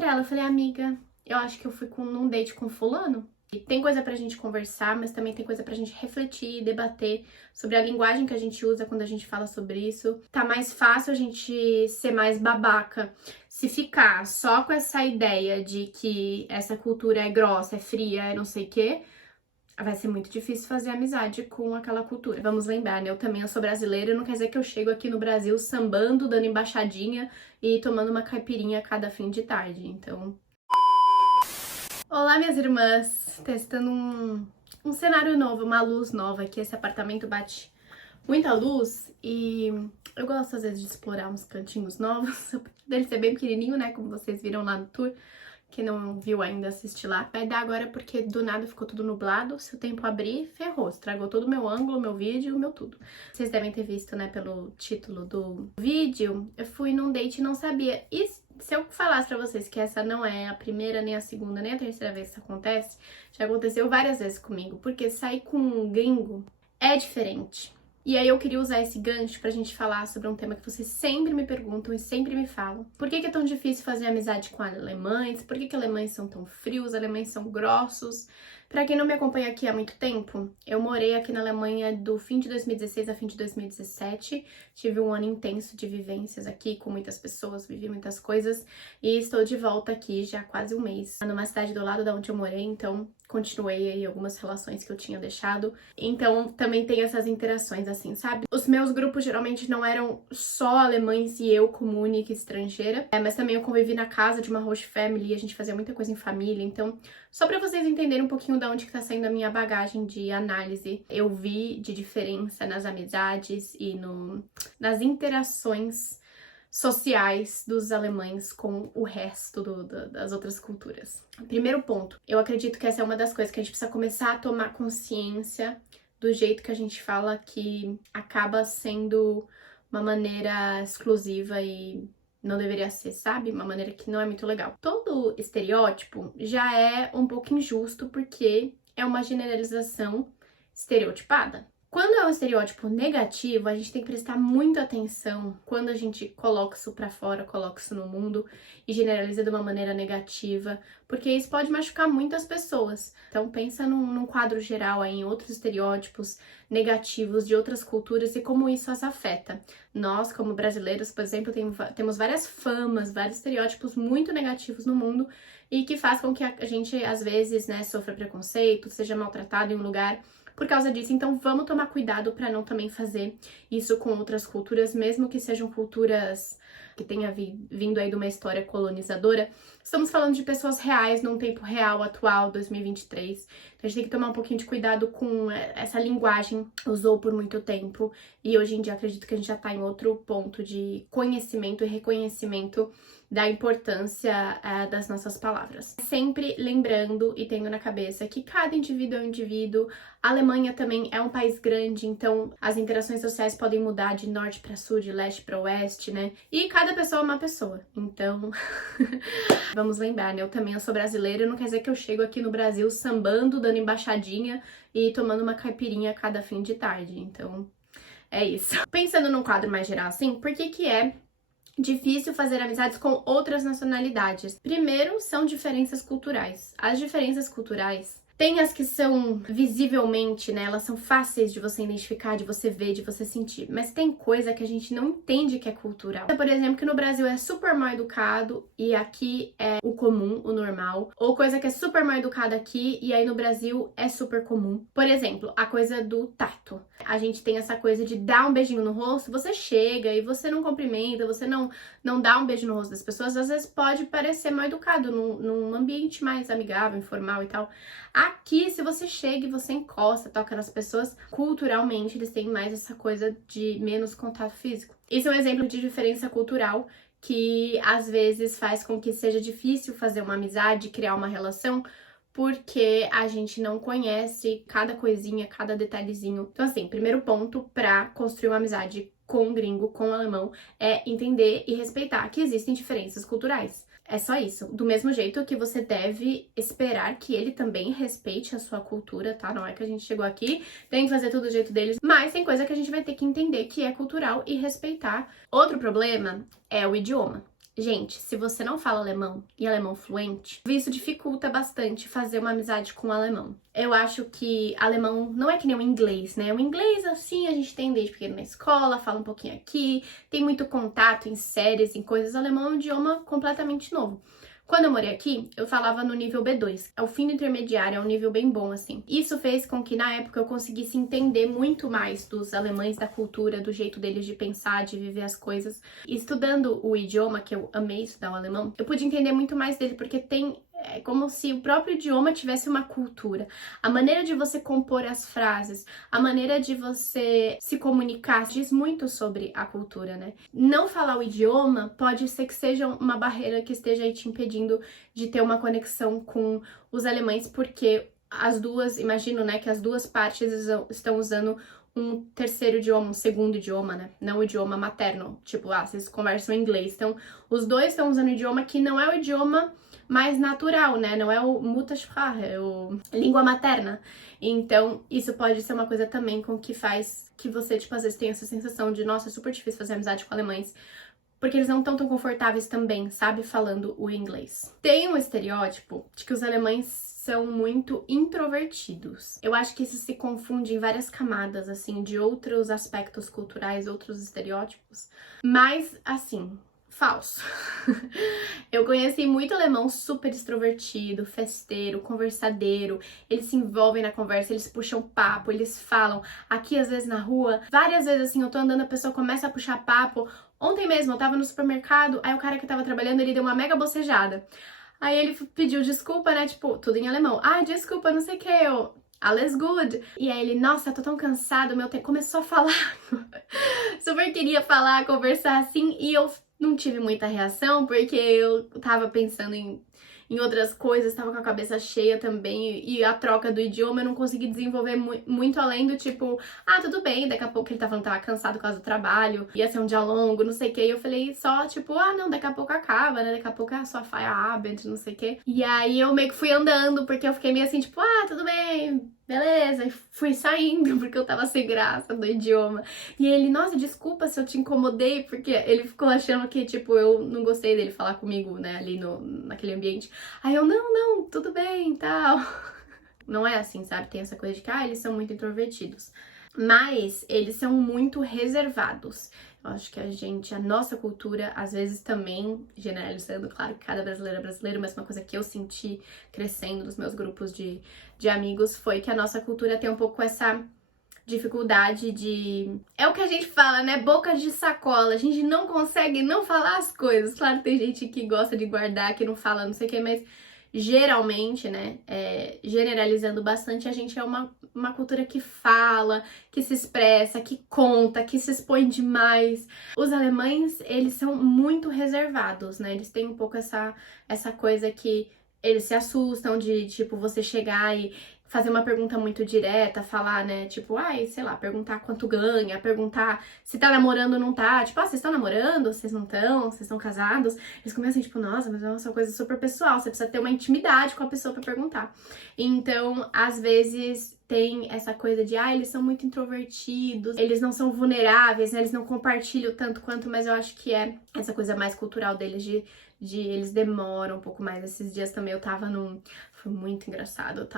encontrei ela, eu falei, amiga, eu acho que eu fui num date com fulano. E tem coisa pra gente conversar, mas também tem coisa pra gente refletir, debater sobre a linguagem que a gente usa quando a gente fala sobre isso. Tá mais fácil a gente ser mais babaca se ficar só com essa ideia de que essa cultura é grossa, é fria, é não sei o quê. Vai ser muito difícil fazer amizade com aquela cultura. Vamos lembrar, né? Eu sou brasileira, não quer dizer que eu chego aqui no Brasil sambando, dando embaixadinha e tomando uma caipirinha a cada fim de tarde. Então... Olá, minhas irmãs! Testando um cenário novo, uma luz nova aqui. Esse apartamento bate muita luz e eu gosto às vezes de explorar uns cantinhos novos. Dele ser bem pequenininho, né? Como vocês viram lá no tour. Quem não viu ainda, assiste lá. Vai dar agora porque do nada ficou tudo nublado. Se o tempo abrir, ferrou. Estragou todo o meu ângulo, meu vídeo, meu tudo. Vocês devem ter visto, né, pelo título do vídeo. Eu fui num date e não sabia. E se eu falasse pra vocês que essa não é a primeira, nem a segunda, nem a terceira vez que isso acontece, já aconteceu várias vezes comigo. Porque sair com um gringo é diferente. E aí eu queria usar esse gancho pra gente falar sobre um tema que vocês sempre me perguntam e sempre me falam. Por que é tão difícil fazer amizade com alemães? Por que alemães são tão frios? Alemães são grossos? Pra quem não me acompanha aqui há muito tempo, eu morei aqui na Alemanha do fim de 2016 a fim de 2017. Tive um ano intenso de vivências aqui com muitas pessoas, vivi muitas coisas. E estou de volta aqui já há quase um mês, numa cidade do lado da onde eu morei, então continuei aí algumas relações que eu tinha deixado. Então também tem essas interações assim, sabe? Os meus grupos geralmente não eram só alemães e eu como única estrangeira, mas também eu convivi na casa de uma host family, a gente fazia muita coisa em família, então só pra vocês entenderem um pouquinho de onde que tá saindo a minha bagagem de análise, eu vi de diferença nas amizades e nas interações sociais dos alemães com o resto das outras culturas. Primeiro ponto, eu acredito que essa é uma das coisas que a gente precisa começar a tomar consciência do jeito que a gente fala, que acaba sendo uma maneira exclusiva e não deveria ser, sabe? Uma maneira que não é muito legal. Todo estereótipo já é um pouco injusto porque é uma generalização estereotipada. Quando é um estereótipo negativo, a gente tem que prestar muita atenção quando a gente coloca isso pra fora, coloca isso no mundo e generaliza de uma maneira negativa, porque isso pode machucar muitas pessoas. Então pensa num quadro geral aí, em outros estereótipos negativos de outras culturas e como isso as afeta. Nós, como brasileiros, por exemplo, temos várias famas, vários estereótipos muito negativos no mundo e que faz com que a gente, às vezes, né, sofra preconceito, seja maltratado em um lugar por causa disso. Então vamos tomar cuidado para não também fazer isso com outras culturas, mesmo que sejam culturas que tenha vindo aí de uma história colonizadora. Estamos falando de pessoas reais, num tempo real, atual, 2023. Então a gente tem que tomar um pouquinho de cuidado com essa linguagem que usou por muito tempo. E hoje em dia acredito que a gente já tá em outro ponto de conhecimento e reconhecimento da importância das nossas palavras. Sempre lembrando e tendo na cabeça que cada indivíduo é um indivíduo. A Alemanha também é um país grande, então as interações sociais podem mudar de norte para sul, de leste para oeste, né? E cada pessoa é uma pessoa. Então, vamos lembrar, né? Eu sou brasileira, não quer dizer que eu chego aqui no Brasil sambando, dando embaixadinha e tomando uma caipirinha a cada fim de tarde. Então, é isso. Pensando num quadro mais geral assim, por que é difícil fazer amizades com outras nacionalidades? Primeiro, são diferenças culturais. As diferenças culturais tem as que são visivelmente, né, elas são fáceis de você identificar, de você ver, de você sentir, mas tem coisa que a gente não entende que é cultural. Por exemplo, que no Brasil é super mal educado e aqui é o comum, o normal, ou coisa que é super mal educada aqui e aí no Brasil é super comum. Por exemplo, a coisa do tato. A gente tem essa coisa de dar um beijinho no rosto, você chega e você não cumprimenta, você não dá um beijo no rosto das pessoas, às vezes pode parecer mal educado num ambiente mais amigável, informal e tal. Aqui, se você chega e você encosta, toca nas pessoas, culturalmente eles têm mais essa coisa de menos contato físico. Isso é um exemplo de diferença cultural que às vezes faz com que seja difícil fazer uma amizade, criar uma relação, porque a gente não conhece cada coisinha, cada detalhezinho. Então assim, primeiro ponto pra construir uma amizade com um gringo, com um alemão, é entender e respeitar que existem diferenças culturais. É só isso. Do mesmo jeito que você deve esperar que ele também respeite a sua cultura, tá? Não é que a gente chegou aqui, tem que fazer tudo do jeito deles, mas tem coisa que a gente vai ter que entender que é cultural e respeitar. Outro problema é o idioma. Gente, se você não fala alemão e alemão fluente, isso dificulta bastante fazer uma amizade com o alemão. Eu acho que alemão não é que nem o inglês, né? O inglês, assim, a gente tem desde pequeno na escola, fala um pouquinho aqui, tem muito contato em séries, em coisas. O alemão é um idioma completamente novo. Quando eu morei aqui, eu falava no nível B2. É o fim do intermediário, é um nível bem bom, assim. Isso fez com que, na época, eu conseguisse entender muito mais dos alemães, da cultura, do jeito deles de pensar, de viver as coisas. E estudando o idioma, que eu amei estudar o alemão, eu pude entender muito mais dele, porque é como se o próprio idioma tivesse uma cultura. A maneira de você compor as frases, a maneira de você se comunicar, diz muito sobre a cultura, né? Não falar o idioma pode ser que seja uma barreira que esteja aí te impedindo de ter uma conexão com os alemães, porque as duas, imagino, né, que as duas partes estão usando um terceiro idioma, um segundo idioma, né? Não o idioma materno. Tipo, vocês conversam em inglês. Então, os dois estão usando um idioma que não é o idioma mais natural, né? Não é o Muttersprache, é o língua materna. Então, isso pode ser uma coisa também com que faz que você, tipo, às vezes tenha essa sensação de, nossa, é super difícil fazer amizade com alemães, porque eles não estão tão confortáveis também, sabe, falando o inglês. Tem um estereótipo de que os alemães são muito introvertidos. Eu acho que isso se confunde em várias camadas, assim, de outros aspectos culturais, outros estereótipos. Mas, assim, falso. Eu conheci muito alemão super extrovertido, festeiro, conversadeiro. Eles se envolvem na conversa, eles puxam papo, eles falam. Aqui, às vezes, na rua, várias vezes, assim, eu tô andando, a pessoa começa a puxar papo. Ontem mesmo, eu tava no supermercado, aí o cara que tava trabalhando, ele deu uma mega bocejada. Aí ele pediu desculpa, né, tipo, tudo em alemão. Desculpa, não sei o que, eu... Alles gut. E aí ele, nossa, eu tô tão cansado, meu tempo... Começou a falar. Super queria falar, conversar assim, e eu não tive muita reação, porque eu tava pensando em outras coisas, tava com a cabeça cheia também, e a troca do idioma eu não consegui desenvolver muito além do tipo, tudo bem, daqui a pouco ele tava falando que tava cansado por causa do trabalho, ia ser um dia longo, não sei o que, e eu falei só, tipo, não, daqui a pouco acaba, né, daqui a pouco é a sua Feierabend, não sei o que. E aí eu meio que fui andando, porque eu fiquei meio assim, tipo, tudo bem, beleza, e fui saindo, porque eu tava sem graça do idioma. E ele, nossa, desculpa se eu te incomodei, porque ele ficou achando que, tipo, eu não gostei dele falar comigo, né, ali naquele ambiente. Aí eu, não, tudo bem, tal. Não é assim, sabe? Tem essa coisa de que, eles são muito introvertidos. Mas eles são muito reservados. Eu acho que a nossa cultura, às vezes também, generalizando, claro que cada brasileiro é brasileiro, mas uma coisa que eu senti crescendo nos meus grupos de amigos foi que a nossa cultura tem um pouco essa dificuldade de... É o que a gente fala, né? Boca de sacola. A gente não consegue não falar as coisas. Claro que tem gente que gosta de guardar, que não fala não sei o que, mas geralmente, né, generalizando bastante, a gente é uma cultura que fala, que se expressa, que conta, que se expõe demais. Os alemães, eles são muito reservados, né? Eles têm um pouco essa coisa que eles se assustam de, tipo, você chegar e fazer uma pergunta muito direta, falar, né, tipo, sei lá, perguntar quanto ganha, perguntar se tá namorando ou não tá, tipo, vocês estão namorando, vocês não estão, vocês estão casados? Eles começam assim, tipo, nossa, mas é uma coisa super pessoal, você precisa ter uma intimidade com a pessoa pra perguntar. Então, às vezes, tem essa coisa de, eles são muito introvertidos, eles não são vulneráveis, né, eles não compartilham tanto quanto, mas eu acho que é essa coisa mais cultural deles de eles demoram um pouco mais. Esses dias também eu tava foi muito engraçado.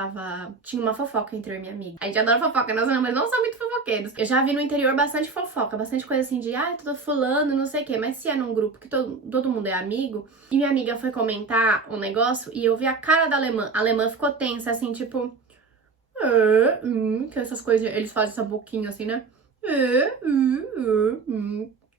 Tinha uma fofoca entre eu e minha amiga. A gente adora fofoca, nós mas não são muito fofoqueiros. Eu já vi no interior bastante fofoca, bastante coisa assim de, tô fulano, não sei o quê. Mas se é num grupo que todo mundo é amigo, e minha amiga foi comentar um negócio, e eu vi a cara da alemã. A alemã ficou tensa, assim, tipo... que essas coisas, eles fazem essa boquinha assim, né?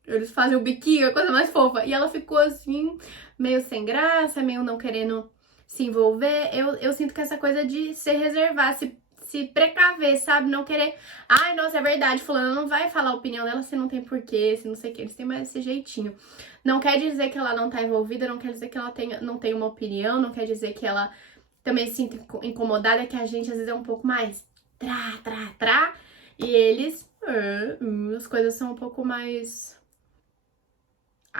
Eles fazem o biquinho, a coisa mais fofa. E ela ficou assim, meio sem graça, meio não querendo se envolver. Eu sinto que essa coisa de se reservar, se precaver, sabe? Não querer... nossa, é verdade, fulana não vai falar a opinião dela se não tem porquê, se não sei o que. Eles têm mais esse jeitinho. Não quer dizer que ela não tá envolvida, não quer dizer que ela não tem uma opinião, não quer dizer que ela também se sinta incomodada, que a gente às vezes é um pouco mais e eles... as coisas são um pouco mais...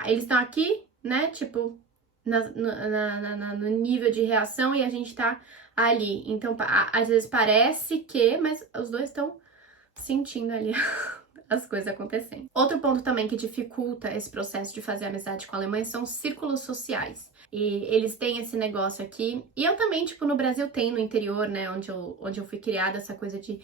eles estão aqui, né, tipo, no nível de reação, e a gente tá ali. Então, às vezes parece que, mas os dois estão sentindo ali as coisas acontecendo. Outro ponto também que dificulta esse processo de fazer amizade com alemães são os círculos sociais. E eles têm esse negócio aqui. E eu também, tipo, no Brasil tem, no interior, né, onde eu fui criada, essa coisa de,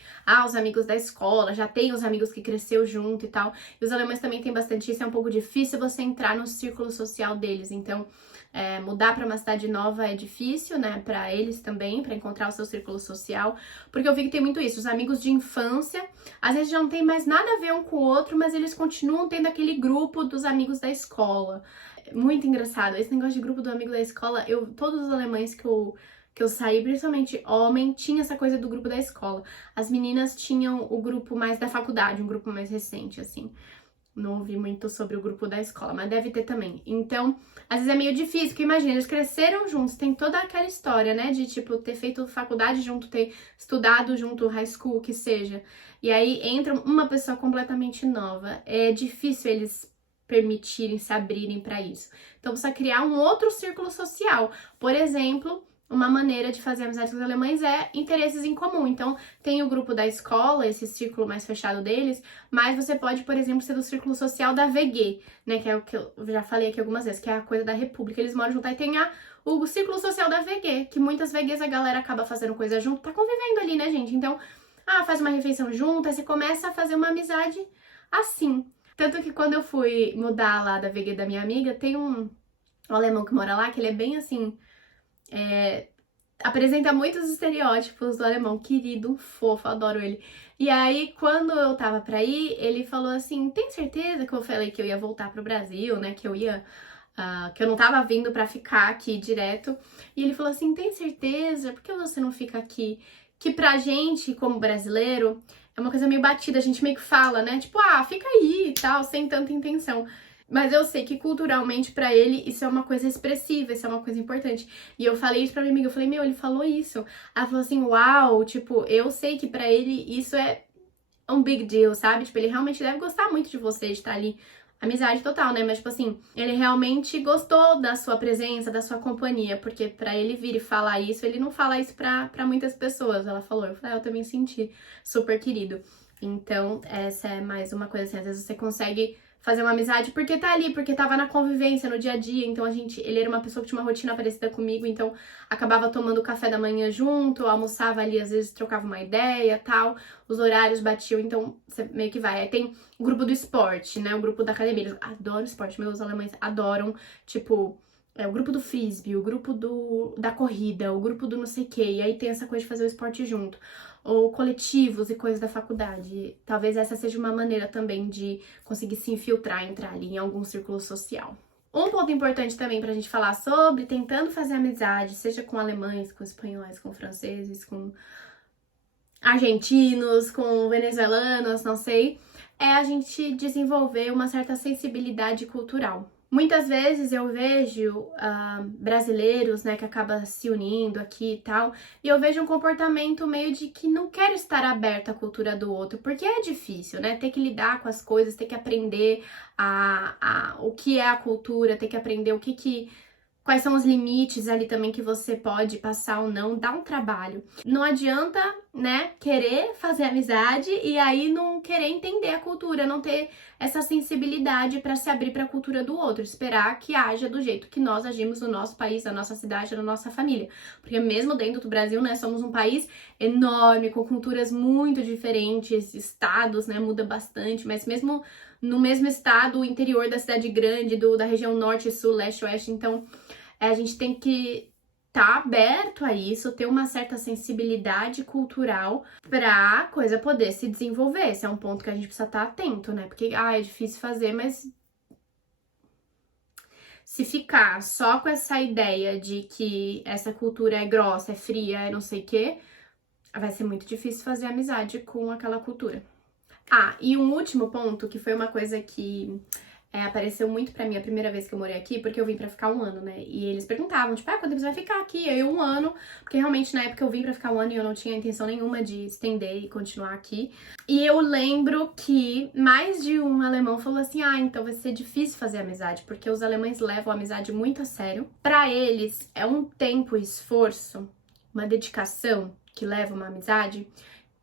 os amigos da escola, já tem os amigos que cresceu junto e tal. E os alemães também têm bastante isso, é um pouco difícil você entrar no círculo social deles. Então, mudar para uma cidade nova é difícil, né, para eles também, para encontrar o seu círculo social. Porque eu vi que tem muito isso, os amigos de infância, às vezes já não tem mais nada a ver um com o outro, mas eles continuam tendo aquele grupo dos amigos da escola. Muito engraçado. Esse negócio de grupo do amigo da escola, todos os alemães que eu saí, principalmente homem, tinha essa coisa do grupo da escola. As meninas tinham o grupo mais da faculdade, um grupo mais recente, assim. Não ouvi muito sobre o grupo da escola, mas deve ter também. Então, às vezes é meio difícil, porque imagina, eles cresceram juntos, tem toda aquela história, né, de, tipo, ter feito faculdade junto, ter estudado junto, high school, o que seja. E aí entra uma pessoa completamente nova. É difícil eles permitirem, se abrirem para isso. Então, precisa criar um outro círculo social. Por exemplo, uma maneira de fazer amizade com os alemães é interesses em comum. Então, tem o grupo da escola, esse círculo mais fechado deles, mas você pode, por exemplo, ser do círculo social da VG, né, que é o que eu já falei aqui algumas vezes, que é a coisa da República. Eles moram junto, aí tem o círculo social da VG, que muitas VGs a galera acaba fazendo coisa junto, tá convivendo ali, né, gente? Então, faz uma refeição junto, aí você começa a fazer uma amizade assim. Tanto que quando eu fui mudar lá da VG da minha amiga, tem um alemão que mora lá, que ele é bem assim, apresenta muitos estereótipos do alemão, querido, fofo, adoro ele. E aí, quando eu tava pra ir, ele falou assim, tem certeza que eu falei que eu ia voltar pro Brasil, né, que eu ia... que eu não tava vindo pra ficar aqui direto. E ele falou assim, tem certeza? Por que você não fica aqui? Que pra gente, como brasileiro, é uma coisa meio batida, a gente meio que fala, né? Tipo, fica aí e tal, sem tanta intenção. Mas eu sei que culturalmente pra ele isso é uma coisa expressiva, isso é uma coisa importante. E eu falei isso pra minha amiga, eu falei, meu, ele falou isso. Ela falou assim, uau, tipo, eu sei que pra ele isso é um big deal, sabe? Tipo, ele realmente deve gostar muito de você, de estar ali. Amizade total, né? Mas, tipo assim, ele realmente gostou da sua presença, da sua companhia, porque pra ele vir e falar isso, ele não fala isso pra muitas pessoas. Ela falou, eu falei, eu também senti, super querido. Então, essa é mais uma coisa assim, às vezes você consegue fazer uma amizade porque tá ali, porque tava na convivência, no dia a dia, então ele era uma pessoa que tinha uma rotina parecida comigo, então acabava tomando café da manhã junto, almoçava ali, às vezes trocava uma ideia, tal, os horários batiam, então você meio que vai. Aí tem o grupo do esporte, né, o grupo da academia, eles adoram esporte, meus alemães adoram, tipo... o grupo do frisbee, o grupo da corrida, o grupo do não sei o quê, e aí tem essa coisa de fazer o esporte junto. Ou coletivos e coisas da faculdade. Talvez essa seja uma maneira também de conseguir se infiltrar, entrar ali em algum círculo social. Um ponto importante também pra gente falar sobre tentando fazer amizade, seja com alemães, com espanhóis, com franceses, com argentinos, com venezuelanos, não sei, é a gente desenvolver uma certa sensibilidade cultural. Muitas vezes eu vejo brasileiros, né, que acabam se unindo aqui e tal, e eu vejo um comportamento meio de que não quero estar aberto à cultura do outro, porque é difícil, né, ter que lidar com as coisas, ter que aprender o que é a cultura, ter que aprender quais são os limites ali também que você pode passar ou não, dá um trabalho. Não adianta, né, querer fazer amizade e aí não querer entender a cultura, não ter essa sensibilidade para se abrir para a cultura do outro, esperar que haja do jeito que nós agimos no nosso país, na nossa cidade, na nossa família. Porque mesmo dentro do Brasil, né, somos um país enorme, com culturas muito diferentes, estados, né, muda bastante, mas mesmo no mesmo estado, o interior da cidade grande, da região norte, sul, leste, oeste, então a gente tem que estar aberto a isso, ter uma certa sensibilidade cultural pra coisa poder se desenvolver. Esse é um ponto que a gente precisa estar atento, né? Porque, é difícil fazer, mas se ficar só com essa ideia de que essa cultura é grossa, é fria, é não sei o quê, vai ser muito difícil fazer amizade com aquela cultura. E um último ponto, que foi uma coisa que apareceu muito pra mim a primeira vez que eu morei aqui, porque eu vim pra ficar 1 ano, né? E eles perguntavam, tipo, quando você vai ficar aqui? Eu 1 ano, porque realmente na época eu vim pra ficar 1 ano e eu não tinha intenção nenhuma de estender e continuar aqui. E eu lembro que mais de um alemão falou assim, então vai ser difícil fazer amizade, porque os alemães levam a amizade muito a sério. Pra eles, é um tempo e esforço, uma dedicação que leva uma amizade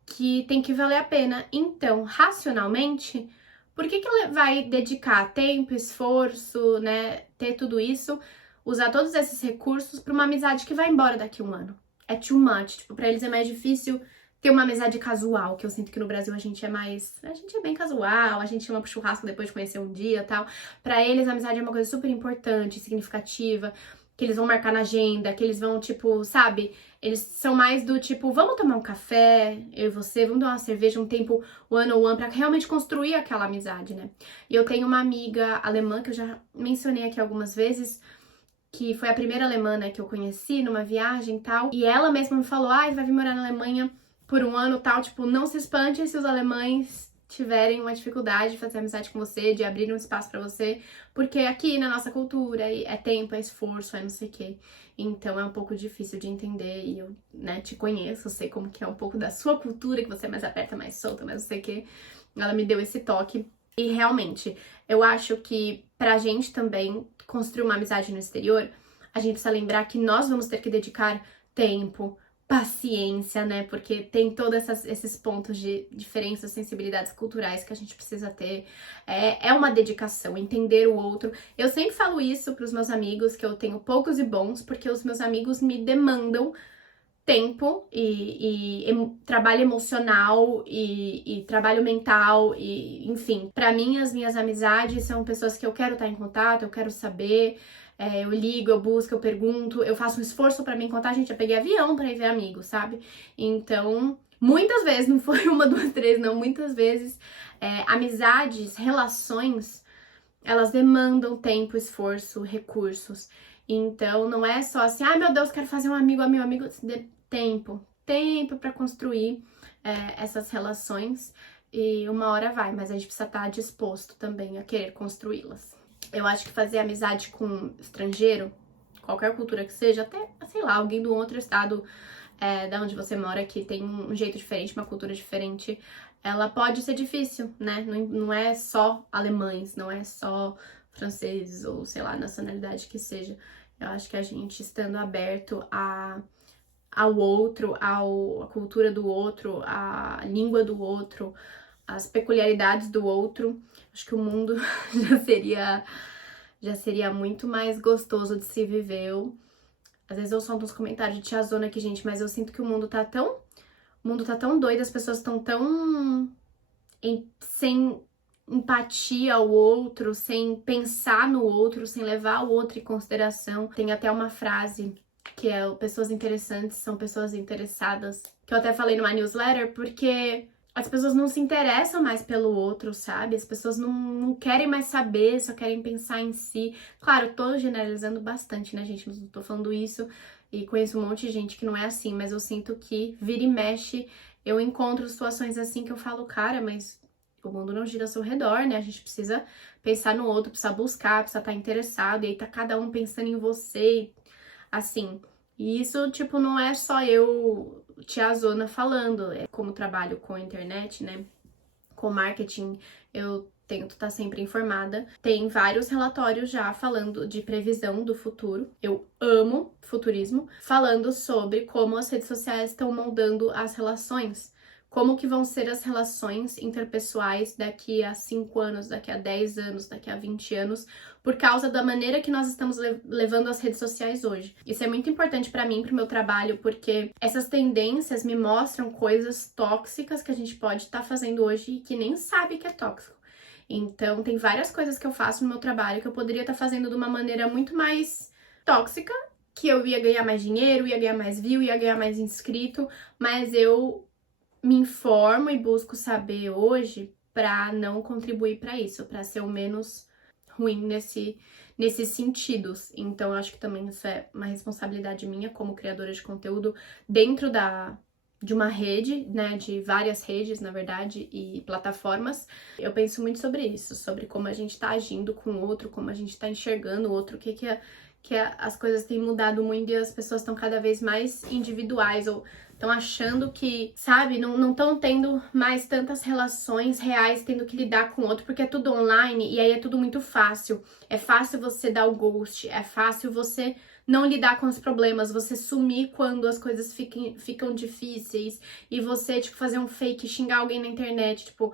que tem que valer a pena. Então, racionalmente, Por que que ela vai dedicar tempo, esforço, né, ter tudo isso, usar todos esses recursos pra uma amizade que vai embora daqui a um ano? É too much, tipo, pra eles é mais difícil ter uma amizade casual, que eu sinto que no Brasil a gente é bem casual, a gente chama pro churrasco depois de conhecer um dia e tal. Pra eles a amizade é uma coisa super importante, significativa, que eles vão marcar na agenda, que eles vão, tipo, sabe? Eles são mais do tipo, vamos tomar um café, eu e você, vamos tomar uma cerveja, um tempo one-on-one pra realmente construir aquela amizade, né? E eu tenho uma amiga alemã que eu já mencionei aqui algumas vezes, que foi a primeira alemã, né, que eu conheci numa viagem e tal, e ela mesma me falou, ai, vai vir morar na Alemanha por um ano e tal, tipo, não se espante se os alemães tiverem uma dificuldade de fazer amizade com você, de abrir um espaço pra você, porque aqui na nossa cultura é tempo, é esforço, é não sei o quê. Então é um pouco difícil de entender e eu, né, te conheço, sei como que é um pouco da sua cultura, que você é mais aberta, mais solta, mais não sei o quê. Ela me deu esse toque. E realmente, eu acho que pra gente também construir uma amizade no exterior, a gente precisa lembrar que nós vamos ter que dedicar tempo, paciência, né? Porque tem todos esses pontos de diferenças, sensibilidades culturais que a gente precisa ter. É uma dedicação, entender o outro. Eu sempre falo isso pros meus amigos, que eu tenho poucos e bons, porque os meus amigos me demandam tempo e trabalho emocional e trabalho mental e enfim, pra mim as minhas amizades são pessoas que eu quero estar em contato, eu quero saber, eu ligo, eu busco, eu pergunto, eu faço um esforço pra me encontrar. Gente, eu peguei avião pra ir ver amigos, sabe? Então, muitas vezes, não foi uma, duas, três, não, muitas vezes, amizades, relações, elas demandam tempo, esforço, recursos. Então, não é só assim, ai meu Deus, quero fazer um amigo, meu amigo, tempo para construir essas relações e uma hora vai, mas a gente precisa estar disposto também a querer construí-las. Eu acho que fazer amizade com estrangeiro, qualquer cultura que seja, até, sei lá, alguém do outro estado da onde você mora, que tem um jeito diferente, uma cultura diferente, ela pode ser difícil, né? Não é só alemães, não é só franceses ou, sei lá, nacionalidade que seja. Eu acho que a gente estando aberto ao outro, à cultura do outro, à língua do outro, às peculiaridades do outro, acho que o mundo já seria muito mais gostoso de se viver. Às vezes eu solto uns comentários de tiazona aqui, gente, mas eu sinto que o mundo tá tão doido, as pessoas estão tão sem empatia ao outro, sem pensar no outro, sem levar o outro em consideração. Tem até uma frase que é pessoas interessantes são pessoas interessadas, que eu até falei numa newsletter, porque as pessoas não se interessam mais pelo outro, sabe? As pessoas não querem mais saber, só querem pensar em si. Claro, eu tô generalizando bastante, né, gente? Não tô falando isso e conheço um monte de gente que não é assim, mas eu sinto que vira e mexe, eu encontro situações assim que eu falo, cara, mas o mundo não gira ao seu redor, né? A gente precisa pensar no outro, precisa buscar, precisa estar interessado, e aí tá cada um pensando em você, assim. E isso, tipo, não é só eu, tiazona, falando. Como trabalho com a internet, né, com marketing, eu tento estar sempre informada. Tem vários relatórios já falando de previsão do futuro. Eu amo futurismo, falando sobre como as redes sociais estão moldando as relações. Como que vão ser as relações interpessoais daqui a 5 anos, daqui a 10 anos, daqui a 20 anos, por causa da maneira que nós estamos levando as redes sociais hoje. Isso é muito importante pra mim, pro meu trabalho, porque essas tendências me mostram coisas tóxicas que a gente pode estar fazendo hoje e que nem sabe que é tóxico. Então, tem várias coisas que eu faço no meu trabalho que eu poderia estar fazendo de uma maneira muito mais tóxica, que eu ia ganhar mais dinheiro, ia ganhar mais view, ia ganhar mais inscrito, mas eu me informo e busco saber hoje pra não contribuir pra isso, pra ser o menos ruim nesses sentidos. Então, eu acho que também isso é uma responsabilidade minha como criadora de conteúdo dentro de uma rede, né, de várias redes, na verdade, e plataformas. Eu penso muito sobre isso, sobre como a gente tá agindo com o outro, como a gente tá enxergando o outro, as coisas têm mudado muito e as pessoas estão cada vez mais individuais ou estão achando que, sabe, não estão tendo mais tantas relações reais, tendo que lidar com o outro, porque é tudo online e aí é tudo muito fácil. É fácil você dar o ghost, é fácil você não lidar com os problemas, você sumir quando as coisas ficam difíceis e você, tipo, fazer um fake, xingar alguém na internet, tipo,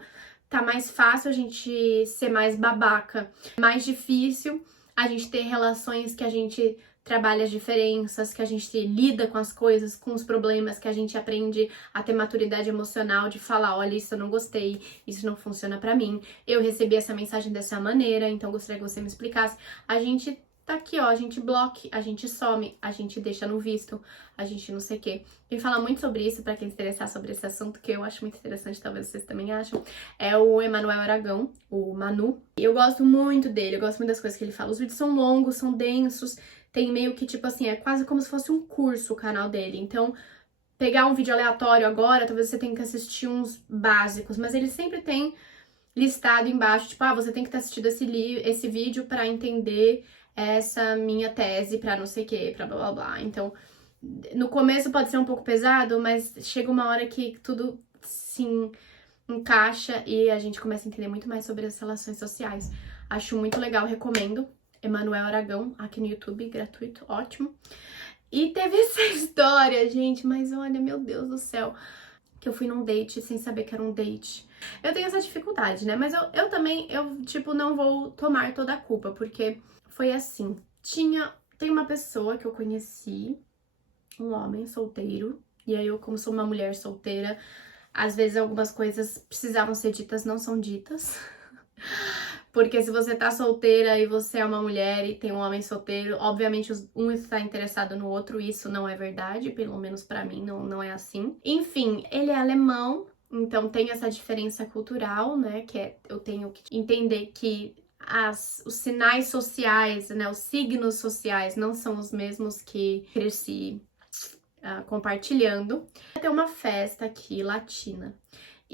tá mais fácil a gente ser mais babaca, mais difícil a gente ter relações que a gente trabalha as diferenças, que a gente lida com as coisas, com os problemas, que a gente aprende a ter maturidade emocional de falar, olha, isso eu não gostei, isso não funciona pra mim, eu recebi essa mensagem dessa maneira, então gostaria que você me explicasse. A gente tá aqui, ó, a gente bloque, a gente some, a gente deixa no visto, a gente não sei o quê. Quem fala muito sobre isso, pra quem se interessar sobre esse assunto, que eu acho muito interessante, talvez vocês também acham, é o Emanuel Aragão, o Manu. Eu gosto muito dele, eu gosto muito das coisas que ele fala. Os vídeos são longos, são densos, tem meio que, tipo assim, é quase como se fosse um curso o canal dele. Então, pegar um vídeo aleatório agora, talvez você tenha que assistir uns básicos, mas ele sempre tem listado embaixo, tipo, ah, você tem que ter assistido esse vídeo pra entender essa minha tese, pra não sei o que, pra blá blá blá. Então, no começo pode ser um pouco pesado, mas chega uma hora que tudo se encaixa e a gente começa a entender muito mais sobre as relações sociais. Acho muito legal, recomendo. Emanuel Aragão, aqui no YouTube, gratuito, ótimo. E teve essa história, gente, mas olha, meu Deus do céu, que eu fui num date sem saber que era um date. Eu tenho essa dificuldade, né? Mas eu também, tipo, não vou tomar toda a culpa, porque foi assim. Tem uma pessoa que eu conheci, um homem solteiro, e aí eu, como sou uma mulher solteira, às vezes algumas coisas precisavam ser ditas, não são ditas. Porque se você tá solteira e você é uma mulher e tem um homem solteiro, obviamente um está interessado no outro, isso não é verdade, pelo menos pra mim não é assim. Enfim, ele é alemão, então tem essa diferença cultural, né, que eu tenho que entender que os sinais sociais, né, os signos sociais não são os mesmos que cresci compartilhando. Vai ter uma festa aqui, latina.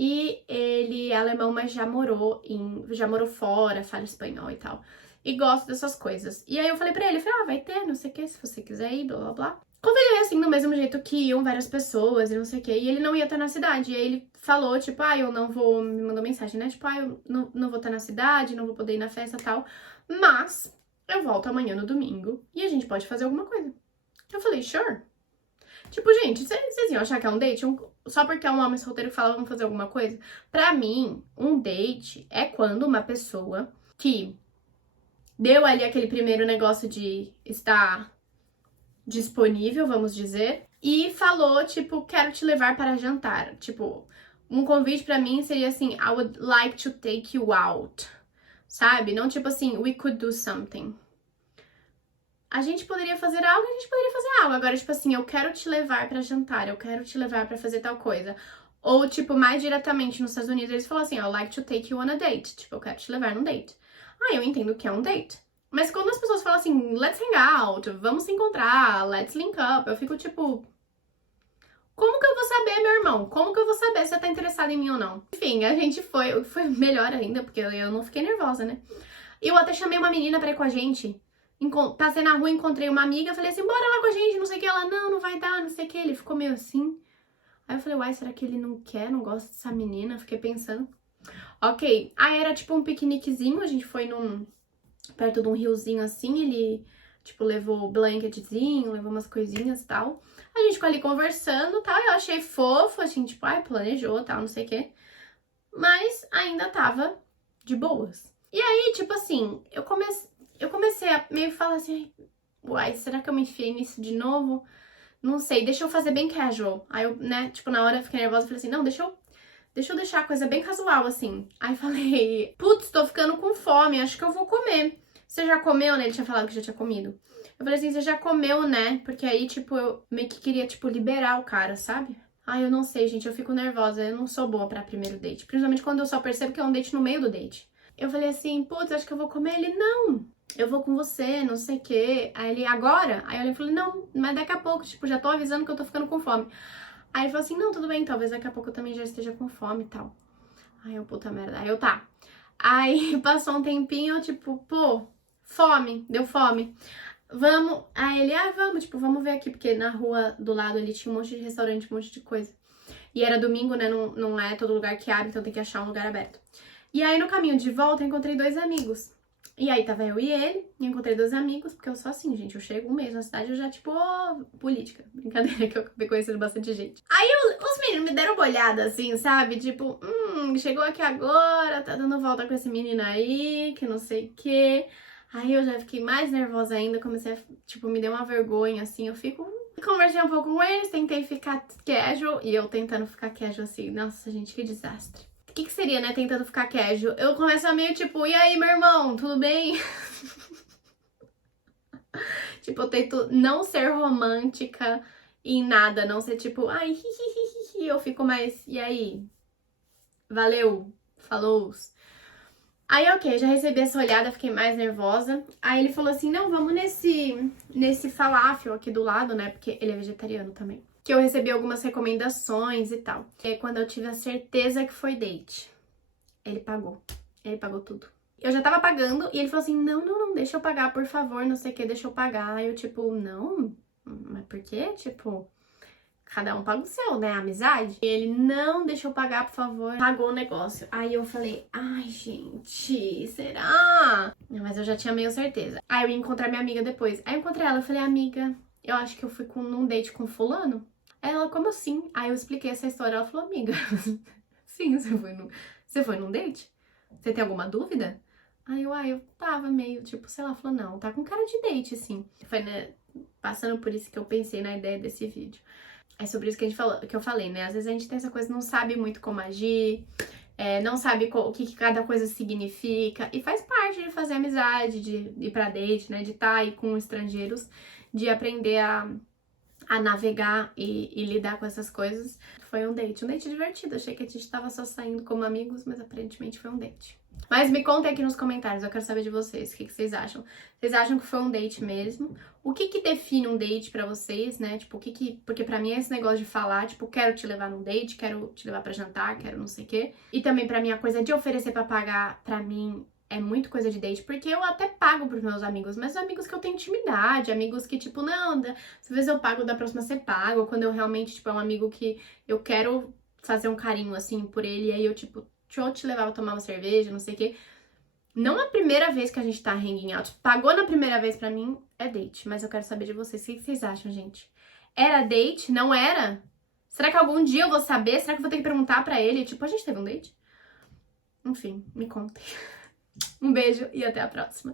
E ele é alemão, mas já morou fora, fala espanhol e tal. E gosta dessas coisas. E aí eu falei pra ele, vai ter, não sei o que, se você quiser ir, blá blá blá. Convidei assim, do mesmo jeito que iam várias pessoas e não sei o que. E ele não ia estar na cidade. E aí ele falou, tipo, eu não vou, me mandou mensagem, né? Tipo, eu não vou estar na cidade, não vou poder ir na festa e tal. Mas eu volto amanhã no domingo e a gente pode fazer alguma coisa. Eu falei, sure. Tipo, gente, vocês iam achar que é um date? Só porque é um homem solteiro que fala, vamos fazer alguma coisa? Pra mim, um date é quando uma pessoa que deu ali aquele primeiro negócio de estar disponível, vamos dizer, e falou, tipo, quero te levar para jantar. Tipo, um convite pra mim seria assim, I would like to take you out. Sabe? Não tipo assim, we could do something. A gente poderia fazer algo, a gente poderia fazer algo. Agora, tipo assim, eu quero te levar pra jantar, eu quero te levar pra fazer tal coisa. Ou, tipo, mais diretamente nos Estados Unidos, eles falam assim, I'd like to take you on a date. Tipo, eu quero te levar num date. Eu entendo que é um date. Mas quando as pessoas falam assim, let's hang out, vamos se encontrar, let's link up, eu fico tipo... Como que eu vou saber, meu irmão? Como que eu vou saber se você tá interessado em mim ou não? Enfim, a gente foi melhor ainda, porque eu não fiquei nervosa, né? Eu até chamei uma menina pra ir com a gente. Passei na rua, encontrei uma amiga, falei assim, bora lá com a gente, não sei o que. Ela, não vai dar, não sei o que. Ele ficou meio assim. Aí eu falei, uai, será que ele não quer, não gosta dessa menina? Fiquei pensando. Ok, aí era tipo um piqueniquezinho, a gente foi perto de um riozinho assim, ele, tipo, levou blanketzinho, levou umas coisinhas e tal. A gente ficou ali conversando e tal, eu achei fofo, assim, tipo, planejou, tal, não sei o que. Mas ainda tava de boas. E aí, tipo assim, eu comecei a meio falar assim, uai, será que eu me enfiei nisso de novo? Não sei, deixa eu fazer bem casual. Aí eu, né, tipo, na hora eu fiquei nervosa e falei assim, não, deixa eu deixar a coisa bem casual, assim. Aí falei, putz, tô ficando com fome, acho que eu vou comer. Você já comeu, né? Ele tinha falado que já tinha comido. Eu falei assim, você já comeu, né? Porque aí, tipo, eu meio que queria, tipo, liberar o cara, sabe? Eu não sei, gente, eu fico nervosa, eu não sou boa pra primeiro date. Principalmente quando eu só percebo que é um date no meio do date. Eu falei assim, putz, acho que eu vou comer. Ele, não, eu vou com você, não sei o quê. Aí ele, agora? Aí eu falei, não, mas daqui a pouco, tipo, já tô avisando que eu tô ficando com fome. Aí ele falou assim, não, tudo bem, talvez daqui a pouco eu também já esteja com fome e tal. Aí eu, puta merda, aí eu, tá. Aí passou um tempinho, tipo, pô, fome, deu fome. Vamos, aí ele, vamos, tipo, vamos ver aqui, porque na rua do lado ali tinha um monte de restaurante, um monte de coisa. E era domingo, né, não é todo lugar que abre, então tem que achar um lugar aberto. E aí no caminho de volta eu encontrei 2 amigos. E aí tava eu e ele, e encontrei 2 amigos, porque eu sou assim, gente, eu chego um mês na cidade, eu já, tipo, política, brincadeira, que eu acabei conhecendo bastante gente. Aí os meninos me deram uma olhada, assim, sabe, tipo, chegou aqui agora, tá dando volta com esse menino aí, que não sei o quê. Aí eu já fiquei mais nervosa ainda, comecei a, tipo, me deu uma vergonha, assim, eu fico... Conversei um pouco com eles, tentei ficar casual, e eu tentando ficar casual assim, nossa, gente, que desastre. O que seria, né, tentando ficar casual? Eu começo a meio tipo, e aí, meu irmão, tudo bem? Tipo, eu tento não ser romântica em nada, não ser tipo, ai, hihihihi, eu fico mais, e aí? Valeu, falou. Aí, ok, já recebi essa olhada, fiquei mais nervosa. Aí ele falou assim, não, vamos nesse falafel aqui do lado, né? Porque ele é vegetariano também. Que eu recebi algumas recomendações e tal. E aí, quando eu tive a certeza que foi date, ele pagou. Ele pagou tudo. Eu já tava pagando e ele falou assim, não, deixa eu pagar, por favor, não sei o que, deixa eu pagar. Aí eu, tipo, não, mas por quê? Tipo... Cada um paga o seu, né? Amizade. E ele não deixou pagar, por favor. Pagou o negócio. Aí eu falei, ai, gente, será? Mas eu já tinha meio certeza. Aí eu ia encontrar minha amiga depois. Aí eu encontrei ela, eu falei, amiga, eu acho que eu fui num date com fulano. Aí ela, como assim? Aí eu expliquei essa história. Ela falou, amiga, sim, você foi num date? Você tem alguma dúvida? Aí eu tava meio, tipo, sei lá, falou, não, tá com cara de date, assim. Foi, né, passando por isso que eu pensei na ideia desse vídeo. É sobre isso que que eu falei, né? Às vezes a gente tem essa coisa, não sabe muito como agir, não sabe o que cada coisa significa. E faz parte de fazer amizade, de ir pra date, né? De estar aí com estrangeiros, de aprender a navegar e lidar com essas coisas. Foi um date divertido. Achei que a gente tava só saindo como amigos, mas aparentemente foi um date. Mas me contem aqui nos comentários, eu quero saber de vocês, o que vocês acham? Vocês acham que foi um date mesmo? O que define um date pra vocês, né? Tipo, porque pra mim é esse negócio de falar, tipo, quero te levar num date, quero te levar pra jantar, quero não sei o quê. E também pra mim a coisa de oferecer pra pagar, pra mim, é muito coisa de date, porque eu até pago pros meus amigos, mas amigos que eu tenho intimidade, amigos que, tipo, não, às vezes eu pago, da próxima você paga, ou quando eu realmente, tipo, é um amigo que eu quero fazer um carinho, assim, por ele, e aí eu, tipo, deixa eu te levar pra tomar uma cerveja, não sei o quê. Não é a primeira vez que a gente tá hanging out. Pagou na primeira vez pra mim, é date. Mas eu quero saber de vocês. O que vocês acham, gente? Era date? Não era? Será que algum dia eu vou saber? Será que eu vou ter que perguntar pra ele? Tipo, a gente teve um date? Enfim, me contem. Um beijo e até a próxima.